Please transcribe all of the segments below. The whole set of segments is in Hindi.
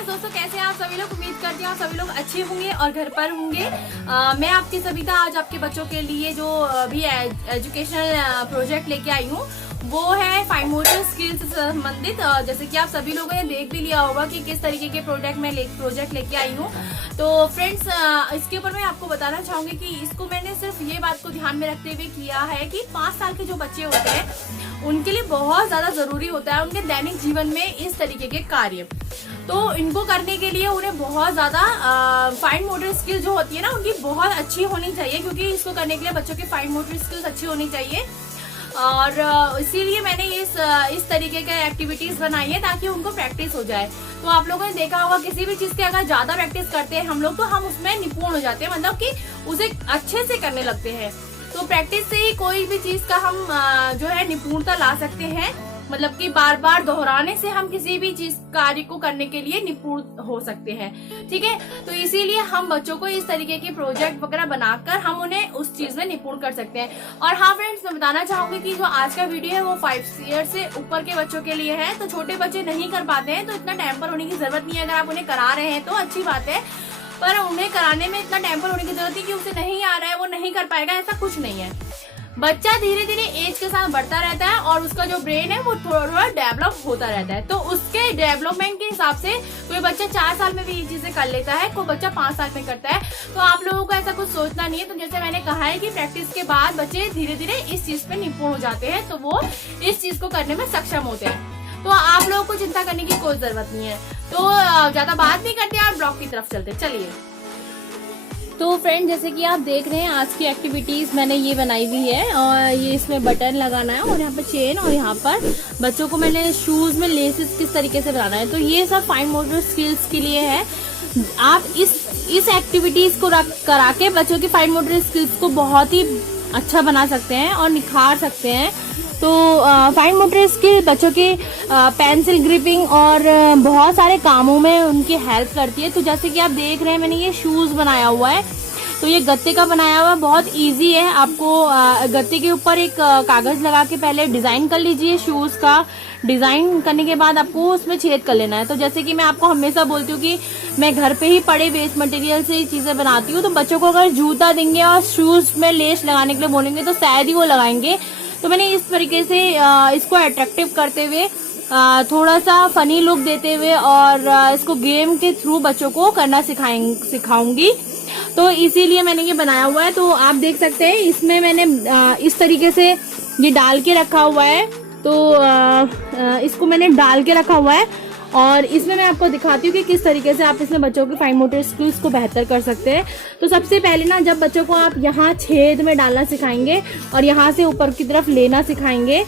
दोस्तों कैसे हैं आप सभी लोग। उम्मीद करती हूँ आप सभी लोग अच्छे होंगे और घर पर होंगे। मैं आपकी सविता आज आपके बच्चों के लिए जो भी एजुकेशनल प्रोजेक्ट लेके आई हूँ वो है फाइन मोटर स्किल्स से संबंधित। जैसे कि आप सभी लोगों ने देख भी लिया होगा कि किस तरीके के प्रोजेक्ट लेके आई हूँ। तो फ्रेंड्स इसके ऊपर मैं आपको बताना चाहूंगी कि इसको मैंने सिर्फ ये बात को ध्यान में रखते हुए किया है कि 5 साल के जो बच्चे होते हैं उनके लिए बहुत ज्यादा जरूरी होता है उनके दैनिक जीवन में इस तरीके के कार्य। तो इनको करने के लिए उन्हें बहुत ज्यादा फाइन मोटर स्किल जो होती है ना उनकी बहुत अच्छी होनी चाहिए, क्योंकि इसको करने के लिए बच्चों की फाइन मोटर स्किल्स अच्छी होनी चाहिए। और इसीलिए मैंने इस तरीके के एक्टिविटीज बनाई है ताकि उनको प्रैक्टिस हो जाए। तो आप लोगों ने देखा होगा किसी भी चीज की अगर ज्यादा प्रैक्टिस करते हैं हम लोग तो हम उसमें निपुण हो जाते हैं, मतलब कि उसे अच्छे से करने लगते हैं। तो प्रैक्टिस से ही कोई भी चीज का हम जो है निपुणता ला सकते हैं, मतलब कि बार बार दोहराने से हम किसी भी चीज कार्य को करने के लिए निपुण हो सकते हैं। ठीक है, तो इसीलिए हम बच्चों को इस तरीके के प्रोजेक्ट वगैरह बनाकर हम उन्हें उस चीज में निपुण कर सकते हैं। और हाँ फ्रेंड्स, मैं बताना चाहूंगी कि जो आज का वीडियो है वो 5 ईयर से ऊपर के बच्चों के लिए है। तो छोटे बच्चे नहीं कर पाते हैं तो इतना टेम्पर होने की जरूरत नहीं है। अगर आप उन्हें करा रहे हैं तो अच्छी बात है, पर उन्हें कराने में इतना टेम्पर होने की जरूरत है कि उसे नहीं आ रहा है वो नहीं कर पाएगा, ऐसा कुछ नहीं है। बच्चा धीरे धीरे एज के साथ बढ़ता रहता है और उसका जो ब्रेन है वो थोड़ा थोड़ा डेवलप होता रहता है। तो उसके डेवलपमेंट के हिसाब से कोई बच्चा 4 साल में भी ये चीजें कर लेता है, कोई बच्चा 5 साल में करता है। तो आप लोगों को ऐसा कुछ सोचना नहीं है। तो जैसे मैंने कहा है कि प्रैक्टिस के बाद बच्चे धीरे धीरे इस चीज पे निपुण हो जाते हैं, तो वो इस चीज को करने में सक्षम होते हैं। तो आप लोगों को चिंता करने की कोई जरूरत नहीं है। तो ज्यादा बात नहीं करते, आप ब्लॉग की तरफ चलते चलिए। तो फ्रेंड जैसे कि आप देख रहे हैं आज की एक्टिविटीज मैंने ये बनाई हुई है, और ये इसमें बटन लगाना है और यहाँ पर चेन, और यहाँ पर बच्चों को मैंने शूज में लेसेस किस तरीके से बनाना है। तो ये सब फाइन मोटर स्किल्स के लिए है। आप इस एक्टिविटीज को करा के बच्चों की फाइन मोटर स्किल्स को बहुत ही अच्छा बना सकते हैं और निखार सकते हैं। तो फाइन मोटर स्किल बच्चों के पेंसिल ग्रिपिंग और बहुत सारे कामों में उनकी हेल्प करती है। तो जैसे कि आप देख रहे हैं मैंने ये शूज बनाया हुआ है, तो ये गत्ते का बनाया हुआ है, बहुत इजी है। आपको गत्ते के ऊपर एक कागज लगा के पहले डिजाइन कर लीजिए। शूज का डिजाइन करने के बाद आपको उसमें छेद कर लेना है। तो जैसे कि मैं आपको हमेशा बोलती हूँ कि मैं घर पे ही पड़े वेस्ट मटेरियल से चीजें बनाती हूँ। तो बच्चों को अगर जूता देंगे और शूज में लेस लगाने के लिए बोलेंगे तो शायद ही वो लगाएंगे। तो मैंने इस तरीके से इसको अट्रैक्टिव करते हुए थोड़ा सा फनी लुक देते हुए और इसको गेम के थ्रू बच्चों को करना सिखाऊंगी। तो इसीलिए मैंने ये बनाया हुआ है। तो आप देख सकते हैं इसमें मैंने इस तरीके से ये डाल के रखा हुआ है। तो इसको मैंने डाल के रखा हुआ है और इसमें मैं आपको दिखाती हूँ कि किस तरीके से आप इसमें बच्चों की फाइन मोटर स्किल्स को बेहतर कर सकते हैं। तो सबसे पहले ना जब बच्चों को आप यहाँ छेद में डालना सिखाएंगे और यहाँ से ऊपर की तरफ लेना सिखाएंगे,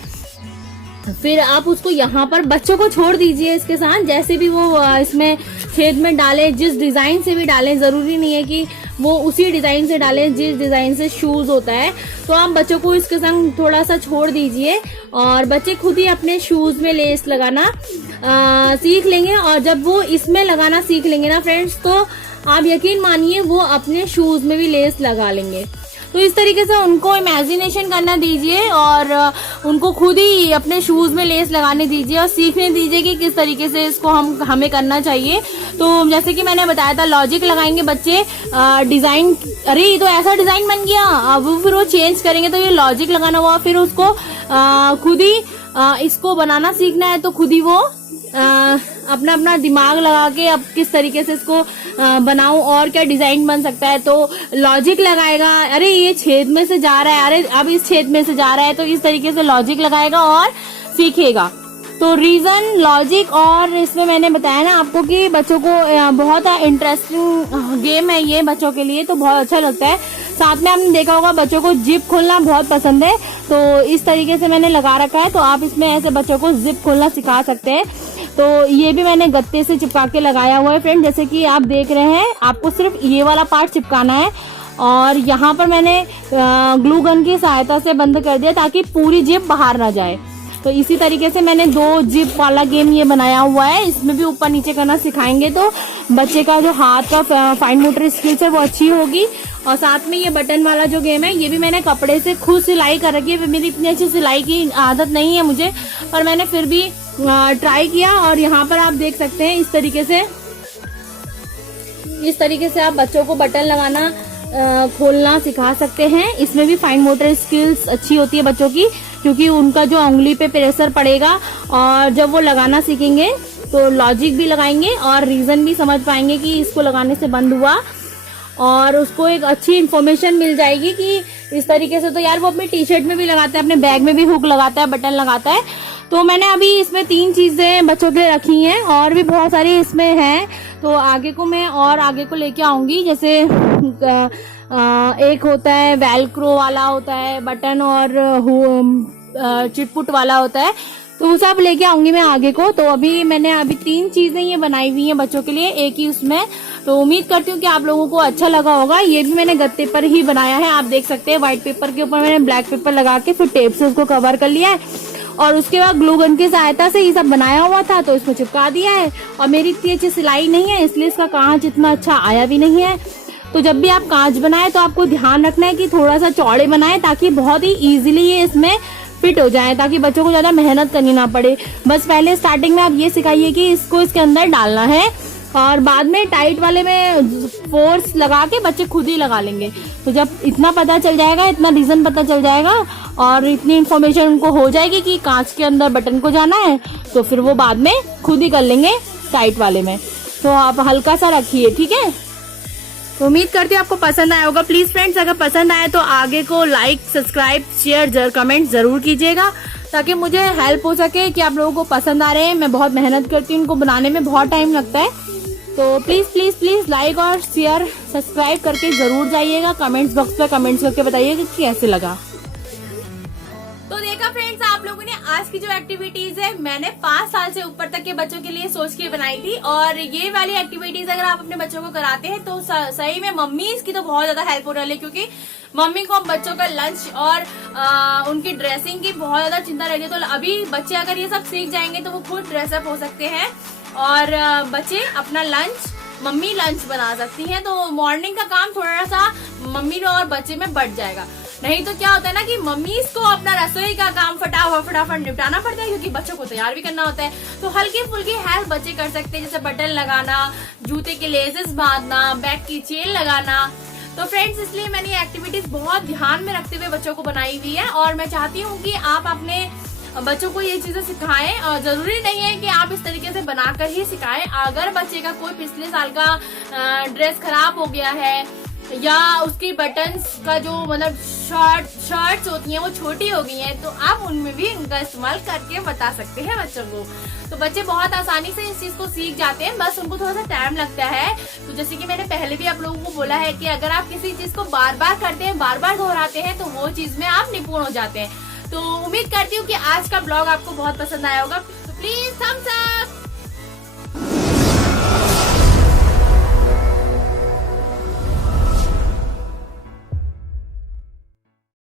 फिर आप उसको यहाँ पर बच्चों को छोड़ दीजिए इसके साथ, जैसे भी वो इसमें छेद में डाले, जिस डिजाइन से भी डालें, जरूरी नहीं है कि वो उसी डिजाइन से डालें जिस डिजाइन से शूज होता है। तो आप बच्चों को इसके संग थोड़ा सा छोड़ दीजिए और बच्चे खुद ही अपने शूज में लेस लगाना सीख लेंगे। और जब वो इसमें लगाना सीख लेंगे ना फ्रेंड्स, तो आप यकीन मानिए वो अपने शूज में भी लेस लगा लेंगे। तो इस तरीके से उनको इमेजिनेशन करना दीजिए और उनको खुद ही अपने शूज में लेस लगाने दीजिए और सीखने दीजिए कि किस तरीके से इसको हमें करना चाहिए। तो जैसे कि मैंने बताया था, लॉजिक लगाएंगे बच्चे, डिजाइन, अरे ये तो ऐसा डिजाइन बन गया, अब फिर वो चेंज करेंगे। तो ये लॉजिक लगाना हुआ, फिर उसको खुद ही इसको बनाना सीखना है। तो खुद ही वो अपना अपना दिमाग लगा के अब किस तरीके से इसको बनाऊं और क्या डिजाइन बन सकता है। तो लॉजिक लगाएगा, अरे ये छेद में से जा रहा है, अरे अब इस छेद में से जा रहा है, तो इस तरीके से लॉजिक लगाएगा और सीखेगा। तो रीजन, लॉजिक, और इसमें मैंने बताया ना आपको कि बच्चों को बहुत इंटरेस्टिंग गेम है ये बच्चों के लिए, तो बहुत अच्छा लगता है। साथ में आपने देखा होगा बच्चों को जिप खोलना बहुत पसंद है, तो इस तरीके से मैंने लगा रखा है। तो आप इसमें ऐसे बच्चों को जिप खोलना सिखा सकते हैं। तो ये भी मैंने गत्ते से चिपका के लगाया हुआ है फ्रेंड, जैसे कि आप देख रहे हैं। आपको सिर्फ ये वाला पार्ट चिपकाना है और यहाँ पर मैंने ग्लू गन की सहायता से बंद कर दिया ताकि पूरी जिप बाहर ना जाए। तो इसी तरीके से मैंने 2 जिप वाला गेम ये बनाया हुआ है। इसमें भी ऊपर नीचे करना सिखाएंगे तो बच्चे का जो हाथ का फाइन मोटर स्किल्स है वो अच्छी होगी। और साथ में ये बटन वाला जो गेम है ये भी मैंने कपड़े से खुद सिलाई कर रखी है। मेरी इतनी अच्छी सिलाई की आदत नहीं है मुझे, पर मैंने फिर भी ट्राई किया। और यहाँ पर आप देख सकते हैं इस तरीके से आप बच्चों को बटन लगाना खोलना सिखा सकते हैं। इसमें भी फाइन मोटर स्किल्स अच्छी होती है बच्चों की, क्योंकि उनका जो उंगली पे प्रेशर पड़ेगा और जब वो लगाना सीखेंगे तो लॉजिक भी लगाएंगे और रीजन भी समझ पाएंगे कि इसको लगाने से बंद हुआ, और उसको एक अच्छी इन्फॉर्मेशन मिल जाएगी कि इस तरीके से। तो यार वो अपनी टी शर्ट में भी लगाता है, अपने बैग में भी हुक लगाता है, बटन लगाता है। तो मैंने अभी इसमें 3 चीजें बच्चों के लिए रखी हैं और भी बहुत सारी इसमें हैं। तो आगे को मैं और आगे को लेके आऊंगी। जैसे एक होता है वेलक्रो वाला होता है बटन और चिटपुट वाला होता है, तो वो सब लेके आऊंगी मैं आगे को। तो मैंने 3 चीजें ये बनाई हुई हैं बच्चों के लिए, एक ही उसमें। तो उम्मीद करती हूँ कि आप लोगों को अच्छा लगा होगा। ये भी मैंने गत्ते पर ही बनाया है, आप देख सकते हैं। व्हाइट पेपर के ऊपर मैंने ब्लैक पेपर लगा के फिर टेप से उसको कवर कर लिया है और उसके बाद ग्लू गन की सहायता से ये सब बनाया हुआ था तो इसमें चिपका दिया है। और मेरी इतनी अच्छी सिलाई नहीं है इसलिए इसका कांच इतना अच्छा आया भी नहीं है। तो जब भी आप कांच बनाए तो आपको ध्यान रखना है कि थोड़ा सा चौड़े बनाए, ताकि बहुत ही इजीली ये इसमें फिट हो जाए, ताकि बच्चों को ज्यादा मेहनत करनी ना पड़े। बस पहले स्टार्टिंग में आप ये सिखाइए कि इसको इसके अंदर डालना है और बाद में टाइट वाले में फोर्स लगा के बच्चे खुद ही लगा लेंगे। तो जब इतना पता चल जाएगा, इतना रीजन पता चल जाएगा और इतनी इन्फॉर्मेशन उनको हो जाएगी कि कांच के अंदर बटन को जाना है, तो फिर वो बाद में खुद ही कर लेंगे टाइट वाले में। तो आप हल्का सा रखिए, ठीक है। तो उम्मीद करती हूँ आपको पसंद आया होगा। प्लीज फ्रेंड्स, अगर पसंद आए तो आगे को लाइक, सब्सक्राइब, शेयर, कमेंट जरूर कीजिएगा, ताकि मुझे हेल्प हो सके कि आप लोगों को पसंद आ रहे हैं। मैं बहुत मेहनत करती हूँ, उनको बनाने में बहुत टाइम लगता है। तो प्लीज प्लीज प्लीज लाइक और शेयर, सब्सक्राइब करके जरूर जाइएगा। कमेंट्स बॉक्स पे कमेंट्स करके बताइएगा कि कैसे लगा। तो देखा फ्रेंड्स, आप लोगों ने आज की जो एक्टिविटीज है मैंने 5 साल से ऊपर तक के बच्चों के लिए सोच के बनाई थी। और ये वाली एक्टिविटीज अगर आप अपने बच्चों को कराते हैं तो सही में मम्मीज की तो बहुत ज्यादा हेल्प हो रही है, क्योंकि मम्मी को बच्चों का लंच और उनकी ड्रेसिंग की बहुत ज्यादा चिंता रहती है। तो अभी बच्चे अगर ये सब सीख जाएंगे तो वो खुद ड्रेसअप हो सकते हैं और बच्चे अपना लंच, मम्मी लंच बना सकती हैं। तो मॉर्निंग का काम थोड़ा सा मम्मी और बच्चे में बढ़ जाएगा। नहीं तो क्या होता है ना कि मम्मी को अपना रसोई का काम फटाफट निपटाना पड़ता है, क्योंकि बच्चों को तैयार भी करना होता है। तो हल्की फुल्की हेल्प बच्चे कर सकते हैं, जैसे बटन लगाना, जूते के लेसेस बांधना, बैग की चेन लगाना। तो फ्रेंड्स, इसलिए मैंने ये एक्टिविटीज बहुत ध्यान में रखते हुए बच्चों को बनाई हुई है और मैं चाहती हूँ कि आप अपने बच्चों को ये चीजें सिखाएं। और जरूरी नहीं है कि आप इस तरीके से बनाकर ही सिखाएं। अगर बच्चे का कोई पिछले साल का ड्रेस खराब हो गया है या उसकी बटन्स का जो मतलब शर्ट्स होती हैं वो छोटी हो गई हैं, तो आप उनमें भी उनका इस्तेमाल करके बता सकते हैं बच्चों को। तो बच्चे बहुत आसानी से इस चीज को सीख जाते हैं, बस उनको थोड़ा सा टाइम लगता है। तो जैसे कि मैंने पहले भी आप लोगों को बोला है कि अगर आप किसी चीज को बार बार करते हैं, बार बार दोहराते हैं, तो वो चीज में आप निपुण हो जाते हैं। तो उम्मीद करती हूँ कि आज का ब्लॉग आपको बहुत पसंद आया होगा। तो प्लीज थम्स अप।